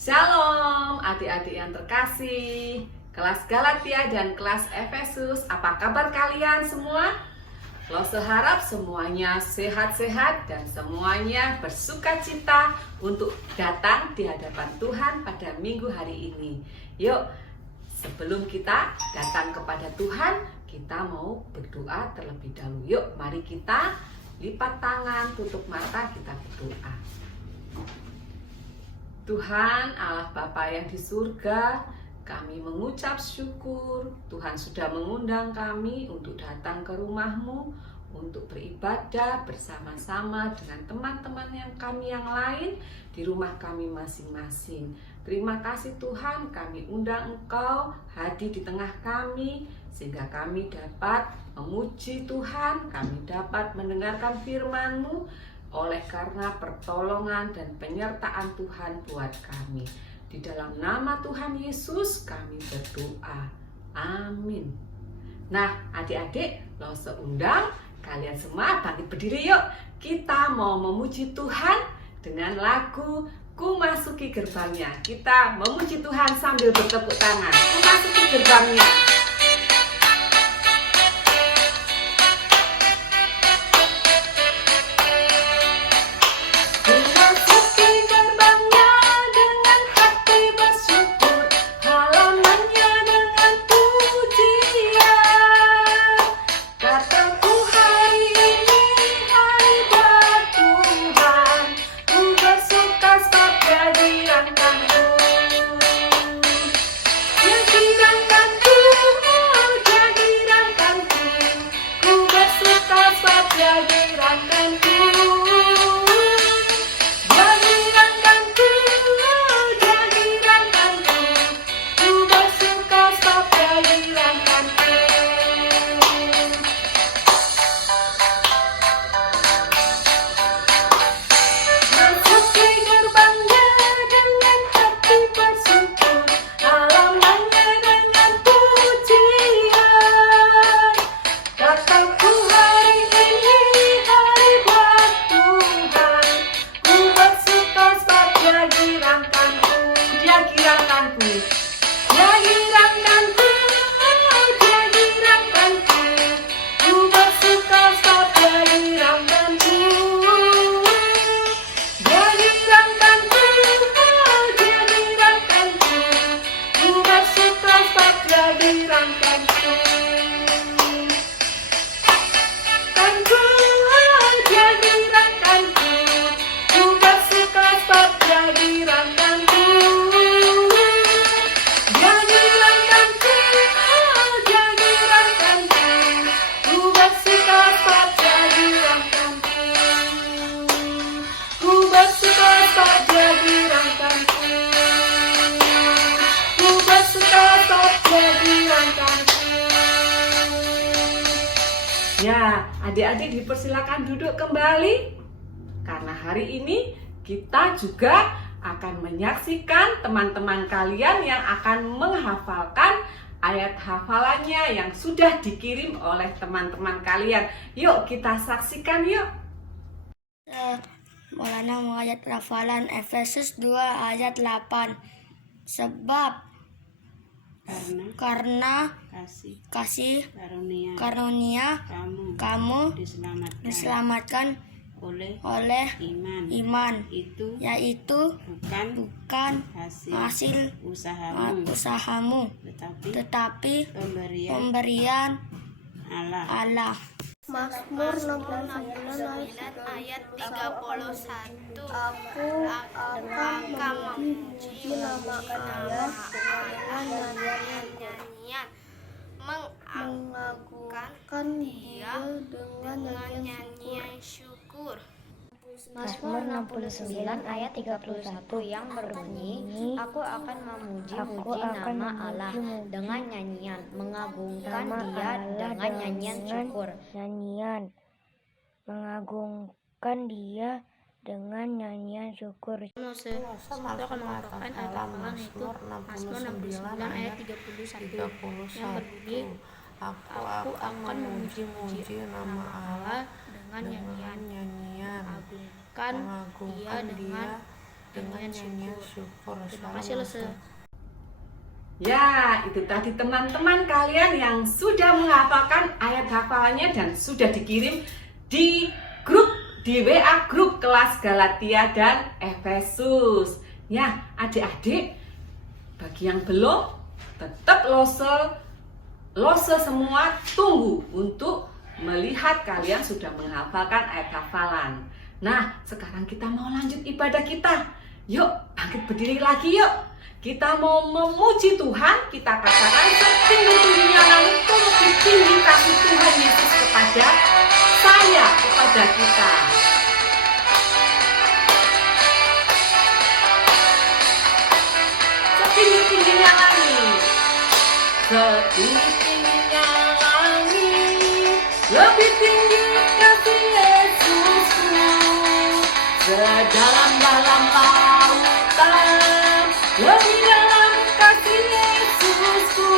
Shalom adik-adik yang terkasih, kelas Galatia dan kelas Efesus. Apa kabar kalian semua? Lose harap semuanya sehat-sehat dan semuanya bersukacita untuk datang di hadapan Tuhan pada minggu hari ini. Yuk, sebelum kita datang kepada Tuhan, kita mau berdoa terlebih dahulu. Yuk, mari kita lipat tangan, tutup mata, kita berdoa. Tuhan Allah Bapa yang di surga, kami mengucap syukur Tuhan sudah mengundang kami untuk datang ke rumah-Mu, untuk beribadah bersama-sama dengan teman-teman kami yang lain di rumah kami masing-masing. Terima kasih Tuhan, kami undang Engkau hadir di tengah kami sehingga kami dapat memuji Tuhan, kami dapat mendengarkan firman-Mu. Oleh karena pertolongan dan penyertaan Tuhan buat kami. Di dalam nama Tuhan Yesus kami berdoa. Amin. Nah, adik-adik, Lose undang kalian semua bangkit berdiri yuk. Kita mau memuji Tuhan dengan lagu Ku Masuki Gerbangnya. Kita memuji Tuhan sambil bertepuk tangan. Ku masuki gerbangnya. Ya, adik-adik dipersilakan duduk kembali. Karena hari ini kita juga akan menyaksikan teman-teman kalian yang akan menghafalkan ayat hafalannya yang sudah dikirim oleh teman-teman kalian. Yuk kita saksikan yuk. Maulana mengajak hafalan Efesus 2 ayat 8. Sebab karena kasih karunia kamu diselamatkan oleh iman, yaitu bukan hasil usahamu, tetapi pemberian Allah. Mazmur 69 ayat 31. Aku akan memuji nama Allah dengan nyanyian, mengagungkan Dia dengan nyanyian syukur. Mazmur 69 ayat 31 yang berbunyi, Aku akan memuji-muji nama Allah dengan nyanyian, mengagungkan Dia dengan nyanyian syukur. Mengagungkan Dia dengan nyanyian syukur. Aku akan mengatakan ayat hafalan itu Mazmur 69 ayat 31 yang berbunyi, Aku akan memuji-muji nama Allah dengan nyanyian, mengagungkan Dia dengan dengan nyanyian syukur. Terima kasih Lese. Ya, itu tadi teman-teman kalian yang sudah menghafalkan ayat hafalannya dan sudah dikirim di WA grup kelas Galatia dan Efesus. Ya, adik-adik, bagi yang belum, tetap lose semua tunggu untuk melihat kalian sudah menghafalkan ayat hafalan. Nah, sekarang kita mau lanjut ibadah kita. Yuk, bangkit berdiri lagi yuk. Kita mau memuji Tuhan, kita katakan setinggi-tingginya langit itu lebih tinggi kasih Tuhan Yesus kepada saya, kepada kita. Setinggi-tingginya langit, setinggi-tingginya langit, lebih tinggi kasih Yesusku, sedalam-dalam lautan, lebih dalam kasih Yesusku,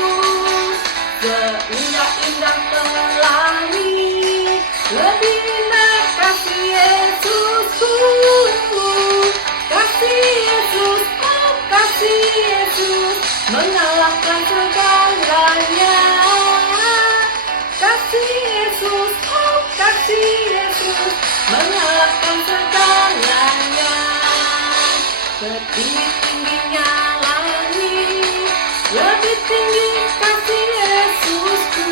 seindah-indah pelangi, lebih indah kasih Yesusku, kasih Yesus, oh kasih Yesus, mengalahkan segalanya, kasih Yesus, oh kasih Yesus, mengalahkan segalanya, setinggi-tingginya langit, lebih tinggi kasih Yesusku,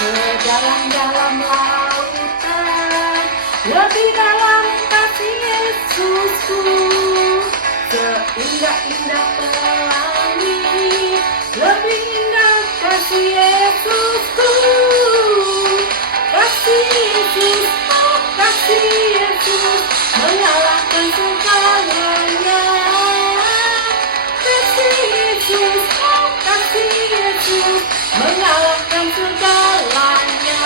sedalam-dalam lautan, lebih dalam kasih Yesusku, seindah-indah pelangi, lebih indah kasih Yesusku, kasih Yesus, oh kasih Yesus, mengalahkan segalanya, kasih Yesus, oh kasih Yesus, mengalahkan segalanya.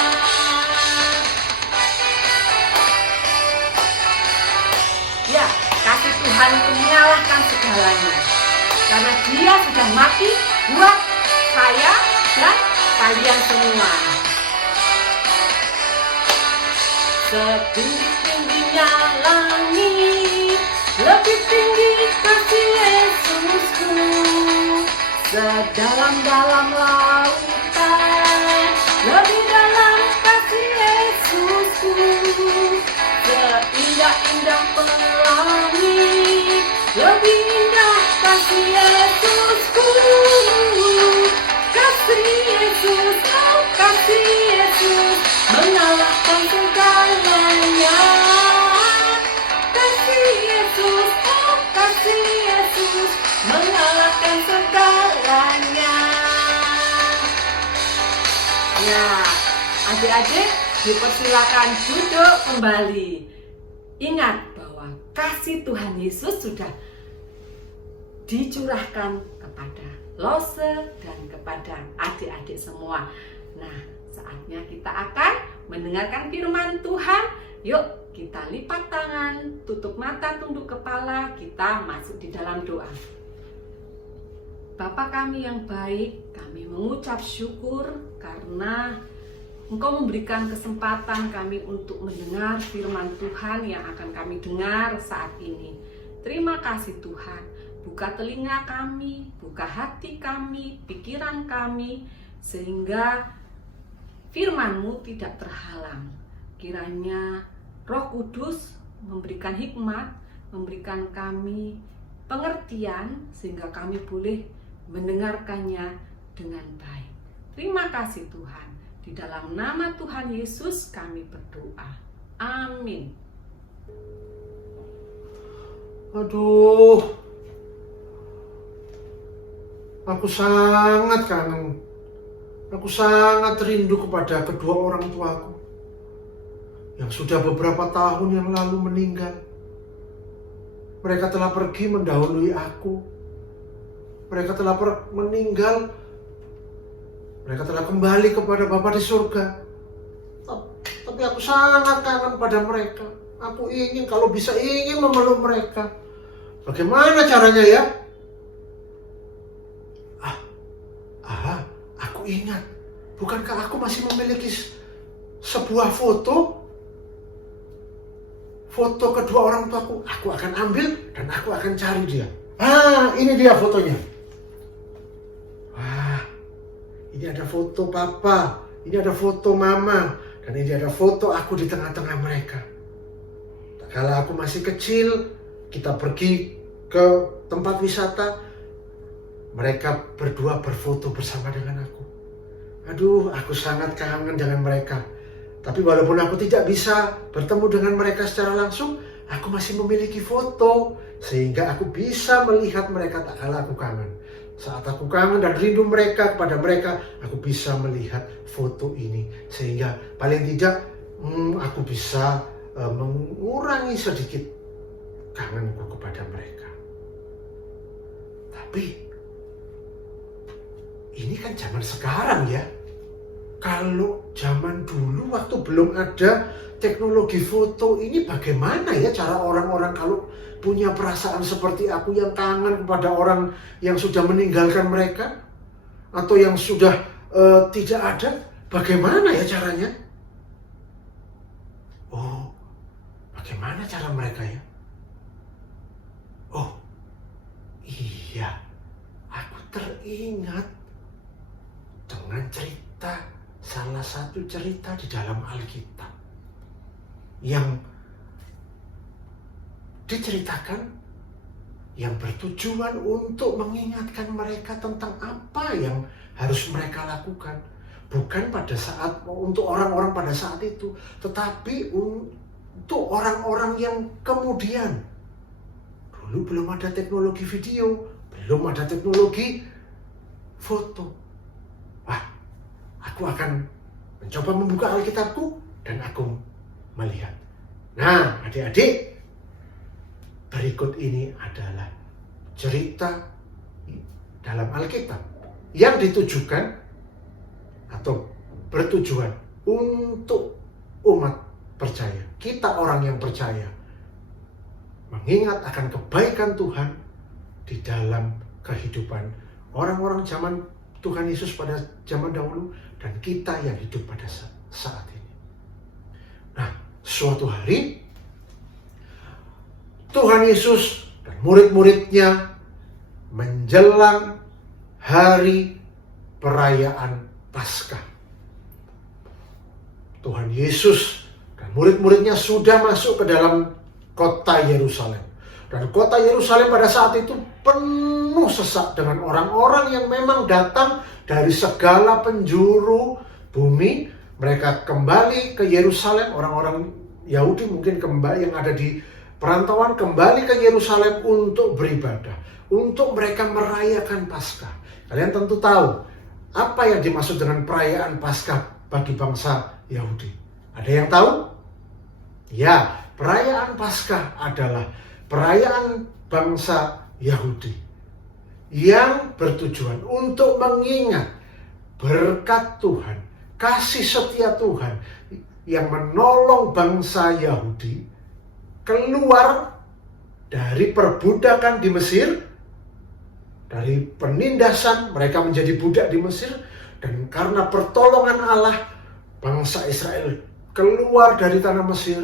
Ya, kasih Tuhan itu mengalahkan segalanya, karena Dia sudah mati buat saya dan kalian semua. Setinggi-tingginya langit, lebih tinggi kasih Yesusku, sedalam-dalam lautan, lebih dalam kasih Yesusku, seindah-indah pelangi, lebih indah kasih Yesusku, kasih Yesus, oh kasih Yesus, mengalahkan segalanya, kasih Yesus, oh kasih Yesus, mengalahkan segalanya. Ya, adik-adik dipersilakan duduk kembali. Ingat bahwa kasih Tuhan Yesus sudah dicurahkan kepada Lose dan kepada adik-adik semua. Nah, saatnya kita akan mendengarkan firman Tuhan. Yuk, kita lipat tangan, tutup mata, tunduk kepala, kita masuk di dalam doa. Bapa kami yang baik, kami mengucap syukur karena Engkau memberikan kesempatan kami untuk mendengar firman Tuhan yang akan kami dengar saat ini. Terima kasih Tuhan, buka telinga kami, buka hati kami, pikiran kami, sehingga firman-Mu tidak terhalang. Kiranya Roh Kudus memberikan hikmat, memberikan kami pengertian, sehingga kami boleh mendengarkannya dengan baik. Terima kasih Tuhan. Di dalam nama Tuhan Yesus kami berdoa. Amin. Aduh, aku sangat kangen. Aku sangat rindu kepada kedua orang tuaku yang sudah beberapa tahun yang lalu meninggal. Mereka telah pergi mendahului aku. Mereka telah meninggal. Mereka telah kembali kepada Bapa di surga. Tapi aku sangat kangen pada mereka. Aku ingin, kalau bisa ingin memeluk mereka. Bagaimana caranya ya? Aku ingat. Bukankah aku masih memiliki sebuah foto? foto kedua orang tuaku. Aku akan ambil dan aku akan cari dia. Ini dia fotonya. Wah, ini ada foto papa, ini ada foto mama, dan ini ada foto aku di tengah-tengah mereka. Kala aku masih kecil, kita pergi ke tempat wisata, mereka berdua berfoto bersama dengan aku. Aduh, aku sangat kangen dengan mereka. Tapi walaupun aku tidak bisa bertemu dengan mereka secara langsung, aku masih memiliki foto, sehingga aku bisa melihat mereka tak kala aku kangen. Saat aku kangen dan rindu mereka kepada mereka, aku bisa melihat foto ini. Sehingga paling tidak aku bisa mengurangi sedikit kangenku kepada mereka. Tapi ini kan zaman sekarang ya. Kalau zaman dulu waktu belum ada teknologi foto ini, bagaimana ya cara orang-orang kalau punya perasaan seperti aku yang kangen kepada orang yang sudah meninggalkan mereka atau yang sudah tidak ada, bagaimana ya caranya? Oh, bagaimana cara mereka ya? Oh, iya, aku teringat dengan salah satu cerita di dalam Alkitab yang diceritakan yang bertujuan untuk mengingatkan mereka tentang apa yang harus mereka lakukan. Bukan pada saat untuk orang-orang pada saat itu, tetapi untuk orang-orang yang kemudian. Dulu belum ada teknologi video, belum ada teknologi foto. Aku akan mencoba membuka Alkitabku dan aku melihat. Nah, adik-adik, berikut ini adalah cerita dalam Alkitab yang ditujukan atau bertujuan untuk umat percaya. Kita orang yang percaya mengingat akan kebaikan Tuhan di dalam kehidupan orang-orang zaman Tuhan Yesus pada zaman dahulu dan kita yang hidup pada saat ini. Nah, suatu hari Tuhan Yesus dan murid-muridnya menjelang hari perayaan Paskah. Tuhan Yesus dan murid-muridnya sudah masuk ke dalam kota Yerusalem. Dan kota Yerusalem pada saat itu penuh sesak dengan orang-orang yang memang datang dari segala penjuru bumi. Mereka kembali ke Yerusalem, orang-orang Yahudi mungkin kembali yang ada di perantauan kembali ke Yerusalem untuk beribadah, untuk mereka merayakan Paskah. Kalian tentu tahu apa yang dimaksud dengan perayaan Paskah bagi bangsa Yahudi. Ada yang tahu? Ya, perayaan Paskah adalah perayaan bangsa Yahudi yang bertujuan untuk mengingat berkat Tuhan, kasih setia Tuhan yang menolong bangsa Yahudi keluar dari perbudakan di Mesir, dari penindasan mereka menjadi budak di Mesir, dan karena pertolongan Allah bangsa Israel keluar dari tanah Mesir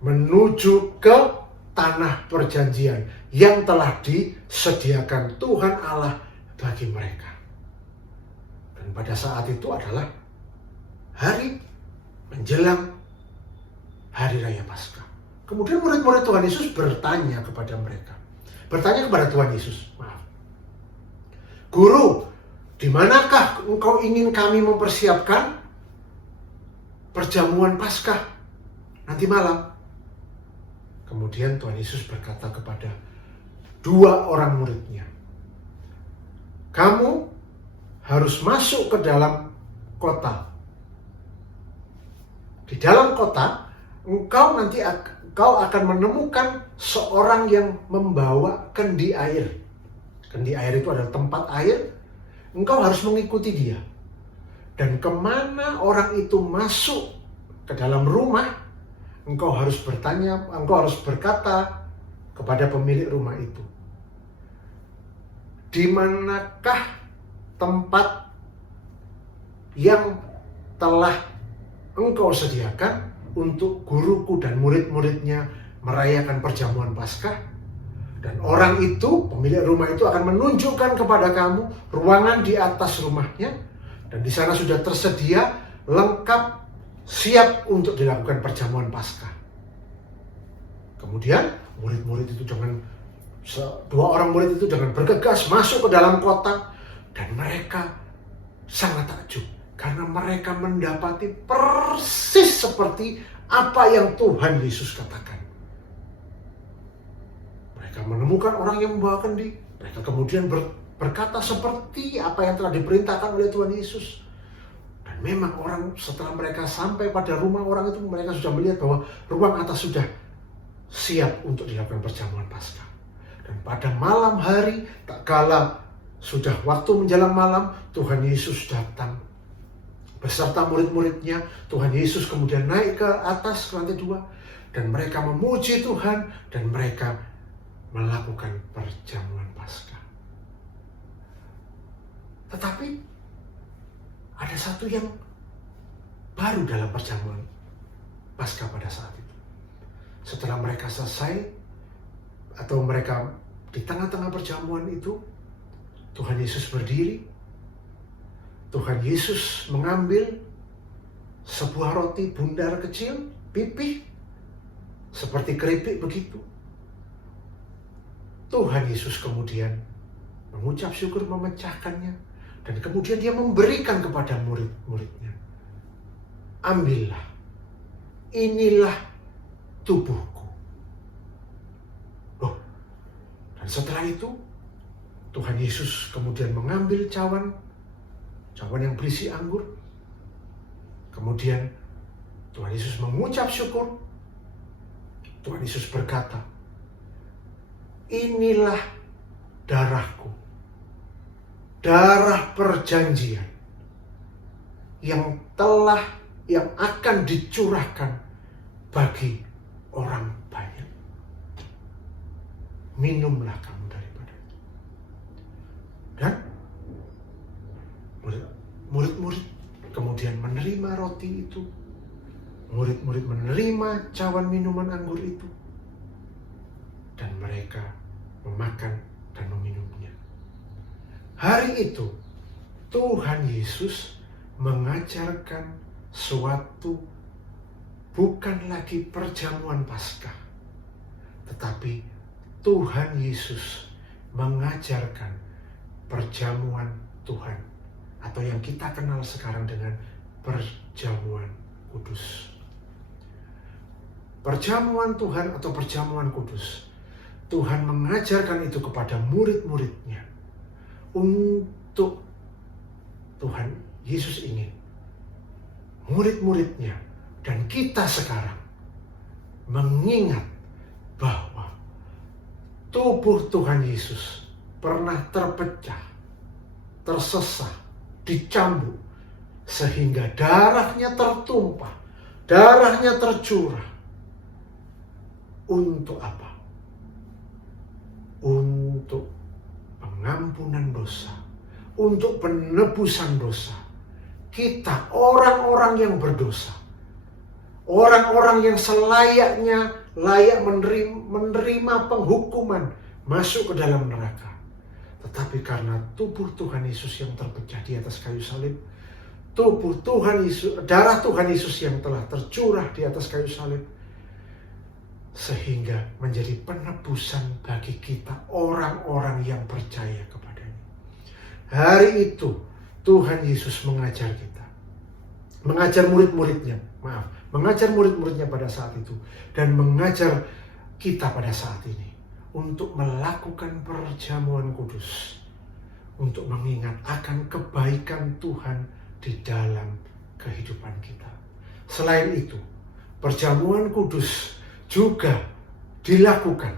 menuju ke tanah perjanjian yang telah disediakan Tuhan Allah bagi mereka. Dan pada saat itu adalah hari menjelang hari raya Paskah. Kemudian murid-murid Tuhan Yesus bertanya kepada Tuhan Yesus, Guru, di manakah engkau ingin kami mempersiapkan perjamuan Paskah nanti malam? Kemudian Tuhan Yesus berkata kepada dua orang muridnya, kamu harus masuk ke dalam kota. Di dalam kota, engkau akan menemukan seorang yang membawa kendi air. Kendi air itu adalah tempat air. Engkau harus mengikuti dia. Dan kemana orang itu masuk ke dalam rumah, engkau harus berkata kepada pemilik rumah itu, di manakah tempat yang telah engkau sediakan untuk guruku dan murid-muridnya merayakan perjamuan Paskah. Dan orang itu, pemilik rumah itu akan menunjukkan kepada kamu ruangan di atas rumahnya. Dan di sana sudah tersedia, lengkap, siap untuk dilakukan perjamuan Paskah. Kemudian murid-murid itu dua orang murid itu dengan bergegas masuk ke dalam kota. Dan mereka sangat takjub. Karena mereka mendapati persis seperti apa yang Tuhan Yesus katakan. Mereka menemukan orang yang membawa kendi. Mereka kemudian berkata seperti apa yang telah diperintahkan oleh Tuhan Yesus. Dan memang orang setelah mereka sampai pada rumah orang itu, mereka sudah melihat bahwa ruang atas sudah siap untuk dilakukan perjamuan Paskah. Dan pada malam hari, tak kala sudah waktu menjelang malam, Tuhan Yesus datang beserta murid-muridnya. Tuhan Yesus kemudian naik ke atas ke lantai 2. Dan mereka memuji Tuhan dan mereka melakukan perjamuan Paskah. Tetapi ada satu yang baru dalam perjamuan Paskah pada saat itu. Setelah mereka selesai atau mereka di tengah-tengah perjamuan itu, Tuhan Yesus berdiri. Tuhan Yesus mengambil sebuah roti bundar kecil, pipih, seperti keripik begitu. Tuhan Yesus kemudian mengucap syukur, memecahkannya, dan kemudian dia memberikan kepada murid-muridnya. Ambillah, inilah tubuhku. Loh, dan setelah itu Tuhan Yesus kemudian mengambil cawan yang berisi anggur. Kemudian Tuhan Yesus mengucap syukur. Tuhan Yesus berkata, inilah darahku, darah perjanjian yang akan dicurahkan bagi orang banyak. Minumlah kamu daripadanya. Dan murid-murid kemudian menerima roti itu. Murid-murid menerima cawan minuman anggur itu. Dan mereka memakan dan meminumnya. Hari itu Tuhan Yesus mengajarkan suatu bukan lagi perjamuan Paskah, tetapi Tuhan Yesus mengajarkan perjamuan Tuhan, atau yang kita kenal sekarang dengan perjamuan kudus. Perjamuan Tuhan atau perjamuan kudus, Tuhan mengajarkan itu kepada murid-muridnya. Untuk Tuhan Yesus ingin murid-muridnya dan kita sekarang mengingat bahwa tubuh Tuhan Yesus pernah terpecah, tersesat, dicambuk, sehingga darahnya tertumpah, darahnya tercurah. Untuk apa? Untuk pengampunan dosa, untuk penebusan dosa. Kita orang-orang yang berdosa, orang-orang yang selayaknya layak menerima penghukuman, masuk ke dalam neraka. Tetapi karena tubuh Tuhan Yesus yang terpecah di atas kayu salib, tubuh Tuhan Yesus, darah Tuhan Yesus yang telah tercurah di atas kayu salib, sehingga menjadi penebusan bagi kita orang-orang yang percaya kepadanya. Hari itu Tuhan Yesus mengajar kita, mengajar murid-muridnya pada saat itu, dan mengajar kita pada saat ini untuk melakukan perjamuan kudus, untuk mengingat akan kebaikan Tuhan di dalam kehidupan kita. Selain itu, perjamuan kudus juga dilakukan,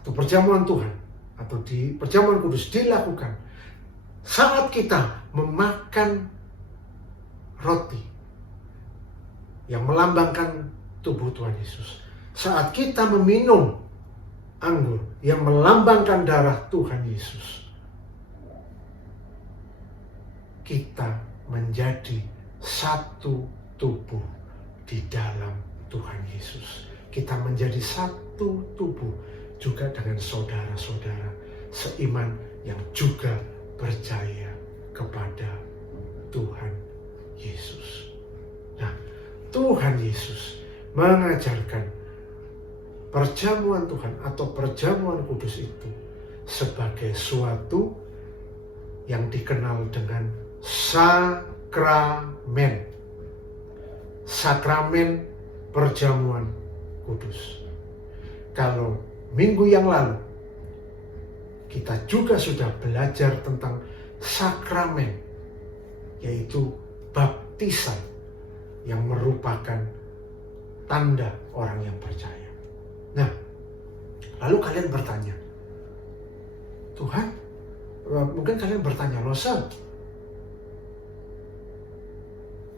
atau perjamuan Tuhan atau di perjamuan kudus dilakukan saat kita memakan roti yang melambangkan tubuh Tuhan Yesus, saat kita meminum anggur yang melambangkan darah Tuhan Yesus. Kita menjadi satu tubuh di dalam Tuhan Yesus. kita menjadi satu tubuh juga dengan saudara-saudara seiman yang juga percaya kepada Tuhan Yesus. Nah, Tuhan Yesus mengajarkan perjamuan Tuhan atau perjamuan kudus itu sebagai suatu yang dikenal dengan sakramen. Sakramen perjamuan kudus. Kalau minggu yang lalu kita juga sudah belajar tentang sakramen, yaitu baptisan yang merupakan tanda orang yang percaya. Nah, lalu kalian bertanya, Tuhan, mungkin kalian bertanya, loh Sal,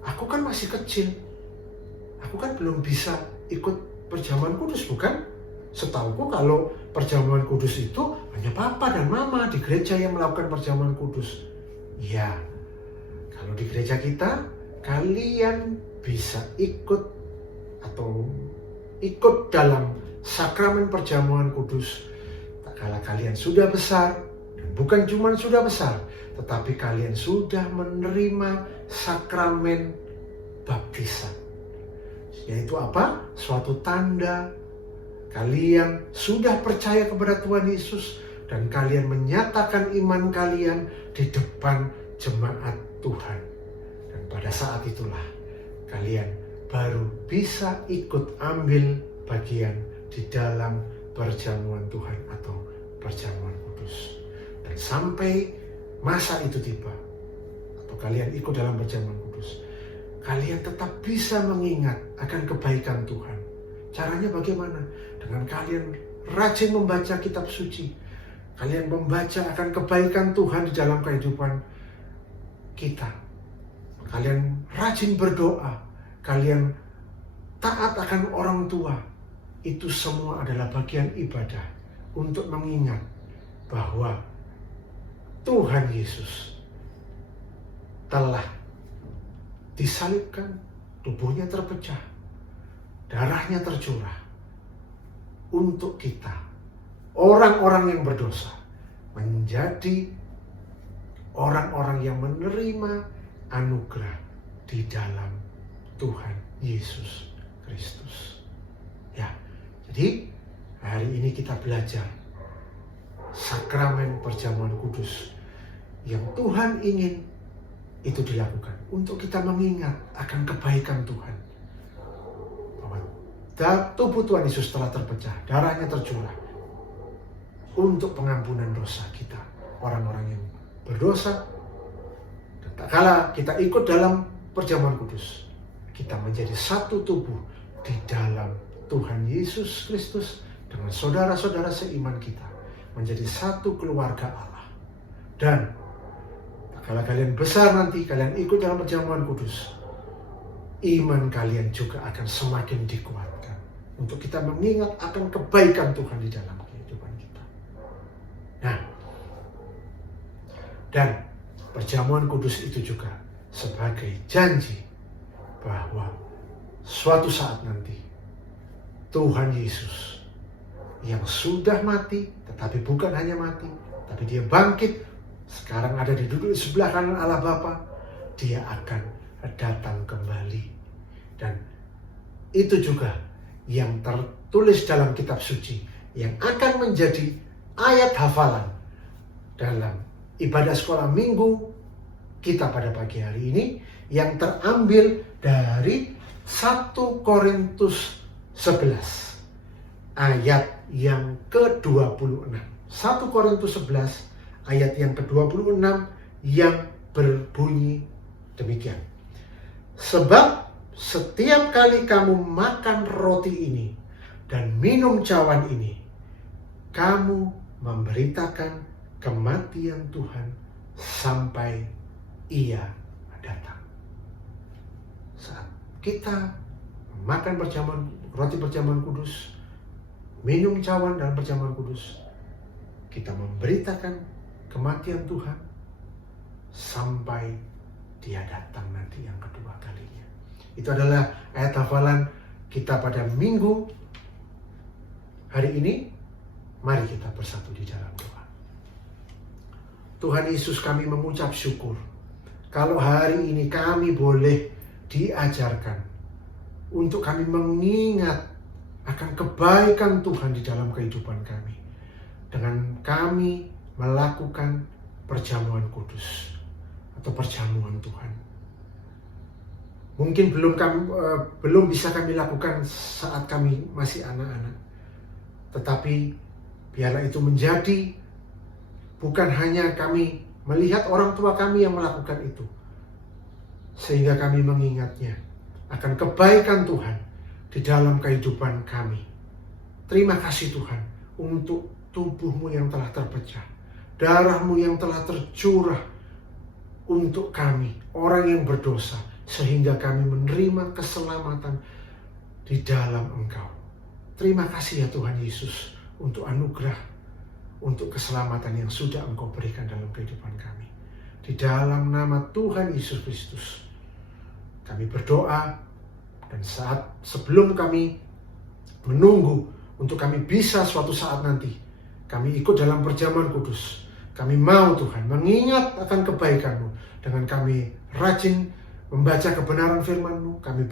aku kan masih kecil, aku kan belum bisa ikut perjamuan kudus, bukan? Setauku kalau perjamuan kudus itu hanya papa dan mama di gereja yang melakukan perjamuan kudus. Ya, kalau di gereja kita, kalian bisa ikut atau ikut dalam sakramen perjamuan kudus tak kala kalian sudah besar, dan bukan cuma sudah besar, tetapi kalian sudah menerima sakramen baptisan. Yaitu apa? Suatu tanda kalian sudah percaya kepada Tuhan Yesus dan kalian menyatakan iman kalian di depan jemaat Tuhan. Dan pada saat itulah kalian baru bisa ikut ambil bagian di dalam perjamuan Tuhan atau perjamuan kudus. Dan sampai masa itu tiba, atau kalian ikut dalam perjamuan kudus, kalian tetap bisa mengingat akan kebaikan Tuhan. Caranya bagaimana? Dengan kalian rajin membaca kitab suci. Kalian membaca akan kebaikan Tuhan di dalam kehidupan kita. Kalian rajin berdoa. Kalian taat akan orang tua. Itu semua adalah bagian ibadah untuk mengingat bahwa Tuhan Yesus telah disalibkan, tubuhnya terpecah, darahnya tercurah untuk kita, orang-orang yang berdosa, menjadi orang-orang yang menerima anugerah di dalam Tuhan Yesus Kristus. Ya, jadi hari ini kita belajar sakramen perjamuan kudus yang Tuhan ingin itu dilakukan untuk kita mengingat akan kebaikan Tuhan. Tubuh Tuhan Yesus telah terpecah, darahnya tercurah untuk pengampunan dosa kita, orang-orang yang berdosa. Dan tak kala kita ikut dalam perjamuan kudus, kita menjadi satu tubuh di dalam Tuhan Yesus Kristus dengan saudara-saudara seiman kita, menjadi satu keluarga Allah. Dan tak kala kalian besar nanti, kalian ikut dalam perjamuan kudus, iman kalian juga akan semakin dikuatkan untuk kita mengingat akan kebaikan Tuhan di dalam kehidupan kita. Nah, dan perjamuan kudus itu juga sebagai janji bahwa suatu saat nanti Tuhan Yesus yang sudah mati, tetapi bukan hanya mati, tapi dia bangkit, sekarang ada di duduk di sebelah kanan Allah Bapa, dia akan datang kembali. Dan itu juga yang tertulis dalam kitab suci, yang akan menjadi ayat hafalan dalam ibadah sekolah minggu kita pada pagi hari ini, yang terambil dari 1 Korintus 11 ayat yang ke-26. 1 Korintus 11 ayat yang ke-26 yang berbunyi demikian. Sebab setiap kali kamu makan roti ini dan minum cawan ini, kamu memberitakan kematian Tuhan sampai Ia datang. Saat kita makan roti perjamuan kudus, minum cawan dalam perjamuan kudus, kita memberitakan kematian Tuhan sampai Dia datang nanti yang kedua kalinya. Itu adalah ayat hafalan kita pada minggu Hari ini, mari kita bersatu di dalam doa. Tuhan Yesus, kami mengucap syukur kalau hari ini kami boleh diajarkan untuk kami mengingat akan kebaikan Tuhan di dalam kehidupan kami. Dengan kami melakukan perjamuan kudus atau perjamuan Tuhan. Mungkin belum bisa kami lakukan saat kami masih anak-anak. Tetapi biarlah itu menjadi bukan hanya kami melihat orang tua kami yang melakukan itu, sehingga kami mengingatnya akan kebaikan Tuhan di dalam kehidupan kami. Terima kasih Tuhan untuk tubuh-Mu yang telah terpecah, darah-Mu yang telah tercurah untuk kami, orang yang berdosa, sehingga kami menerima keselamatan di dalam Engkau. Terima kasih ya Tuhan Yesus untuk anugerah, untuk keselamatan yang sudah Engkau berikan dalam kehidupan kami. Di dalam nama Tuhan Yesus Kristus, kami berdoa, dan sebelum kami menunggu untuk kami bisa suatu saat nanti, kami ikut dalam perjamuan kudus. Kami mau Tuhan mengingat akan kebaikan-Mu dengan kami rajin membaca kebenaran firman-Mu, kami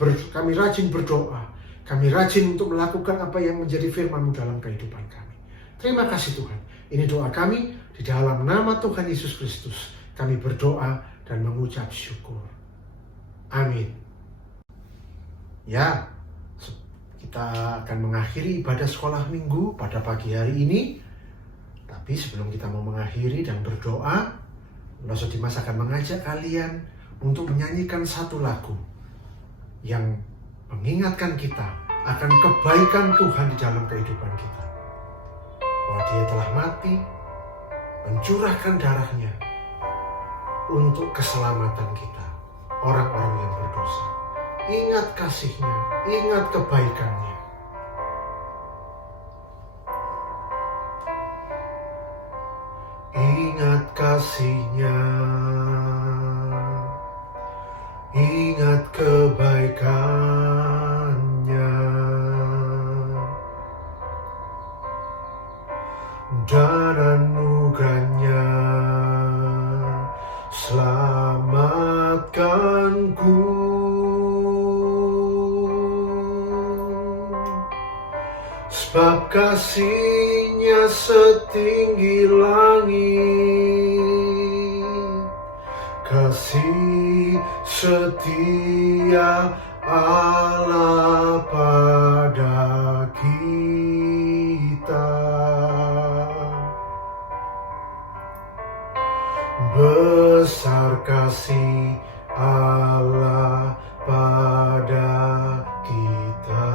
rajin berdoa, kami rajin untuk melakukan apa yang menjadi firman-Mu dalam kehidupan kami. Terima kasih Tuhan. Ini doa kami di dalam nama Tuhan Yesus Kristus. Kami berdoa dan mengucap syukur. Amin. Ya, kita akan mengakhiri ibadah sekolah minggu pada pagi hari ini. Tapi sebelum kita mau mengakhiri dan berdoa, Loso Dimas akan mengajak kalian untuk menyanyikan satu lagu yang mengingatkan kita akan kebaikan Tuhan di dalam kehidupan kita. Bahwa Dia telah mati, mencurahkan darahnya untuk keselamatan kita, orang-orang yang berdosa. Ingat kasih-Nya, ingat kebaikan-Nya. Ingat kasih-Nya, ingat kebaikan-Nya, dan anugerah-Nya selamatkanku. Sebab kasih-Nya setinggi langit, kasih setia Allah pada kita. Besar kasih Allah pada kita.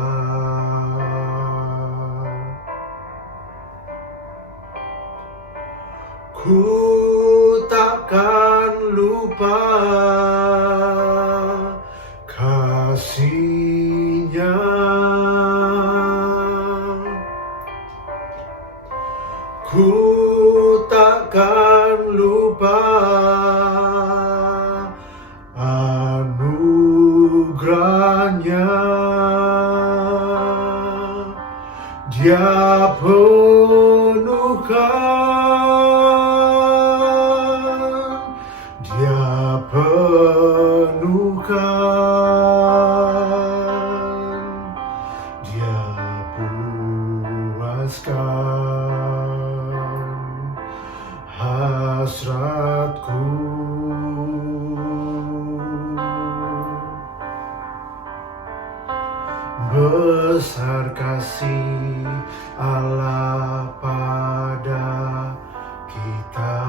Ku takkan lupa kasih-Nya. Ku takkan lupa anugerah-Nya. Dia penuhkan, Dia penuhkan, Dia puaskan hasratku. Besar kasih Allah pada kita.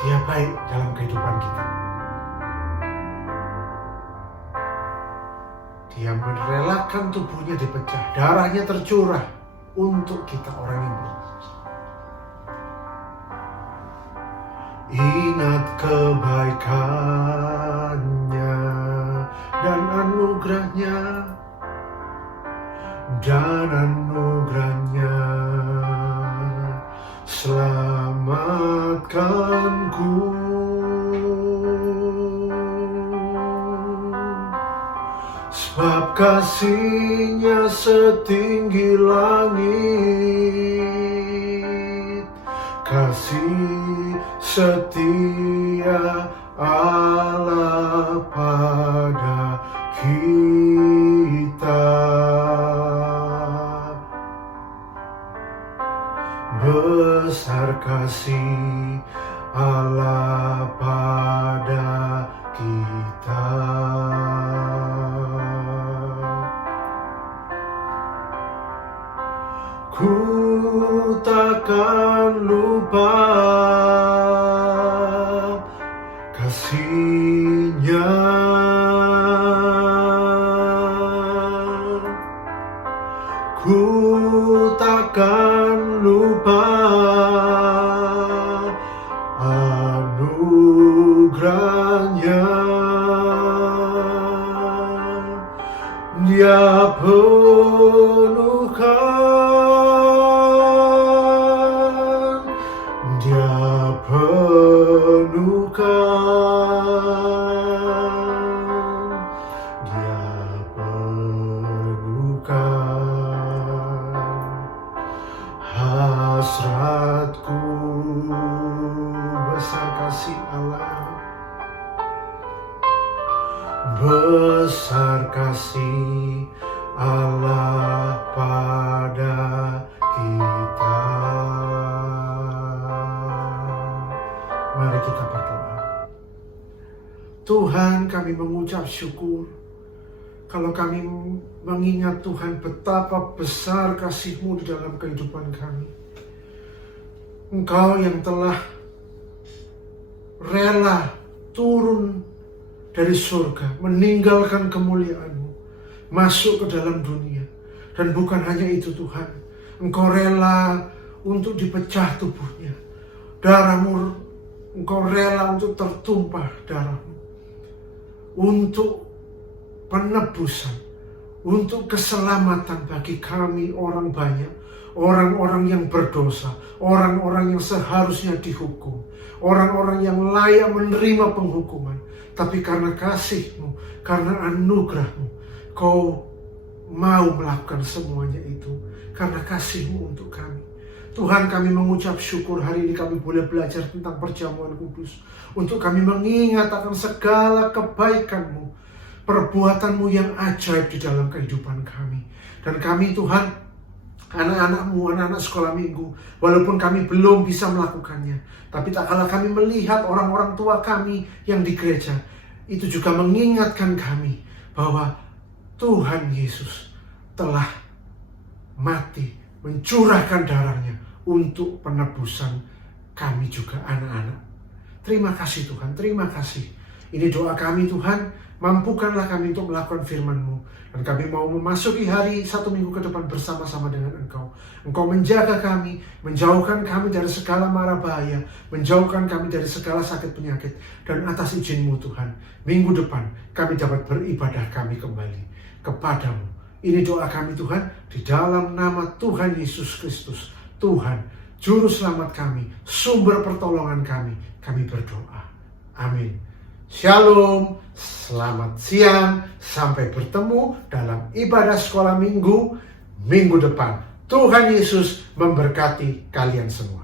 Dia baik dalam kehidupan kita. Dia merelakan tubuhnya dipecah, darahnya tercurah untuk kita orang yang berdosa. Ingat kebaikan-Nya dan anugerah-Nya, dan anugerah selamatkanku. Sebab kasih-Nya setinggi langit, kasih setia Allah pada kita. Besar kasih Allah pada kita. Ku takkan lupa kasih-Nya. Ku takkan lupa anugerah-Nya. Dia penuhkan, Dia penuhkan, Dia penuhkan hasratku. Besar kasih Allah, besar kasih Allah pada kita. Mari kita berdoa. Tuhan, kami mengucap syukur kalau kami mengingat Tuhan betapa besar kasih-Mu di dalam kehidupan kami. Engkau yang telah rela turun dari surga, meninggalkan kemuliaan-Mu, masuk ke dalam dunia. Dan bukan hanya itu Tuhan, Engkau rela untuk dipecah tubuhnya. Darah-Mu, Engkau rela untuk tertumpah darah-Mu. Untuk penebusan, untuk keselamatan bagi kami orang banyak. Orang-orang yang berdosa, orang-orang yang seharusnya dihukum, orang-orang yang layak menerima penghukuman. Tapi karena kasih-Mu, karena anugerah-Mu, Kau mau melakukan semuanya itu. Karena kasih-Mu untuk kami. Tuhan, kami mengucap syukur hari ini kami boleh belajar tentang perjamuan kudus. Untuk kami mengingat akan segala kebaikan-Mu, perbuatan-Mu yang ajaib di dalam kehidupan kami. Dan kami Tuhan, anak-anak-Mu, anak-anak sekolah minggu, walaupun kami belum bisa melakukannya, tapi tak kalah kami melihat orang-orang tua kami yang di gereja, itu juga mengingatkan kami bahwa Tuhan Yesus telah mati, mencurahkan darahnya untuk penebusan kami juga anak-anak. Terima kasih Tuhan, terima kasih. Ini doa kami Tuhan, mampukanlah kami untuk melakukan firman-Mu. Dan kami mau memasuki hari 1 minggu ke depan bersama-sama dengan Engkau. Engkau menjaga kami, menjauhkan kami dari segala mara bahaya, menjauhkan kami dari segala sakit penyakit. Dan atas izin-Mu Tuhan, minggu depan kami dapat beribadah kami kembali kepadamu. Ini doa kami Tuhan, di dalam nama Tuhan Yesus Kristus, Tuhan, Juru Selamat kami, sumber pertolongan kami berdoa. Amin. Shalom, selamat siang, sampai bertemu dalam ibadah sekolah minggu depan. Tuhan Yesus memberkati kalian semua.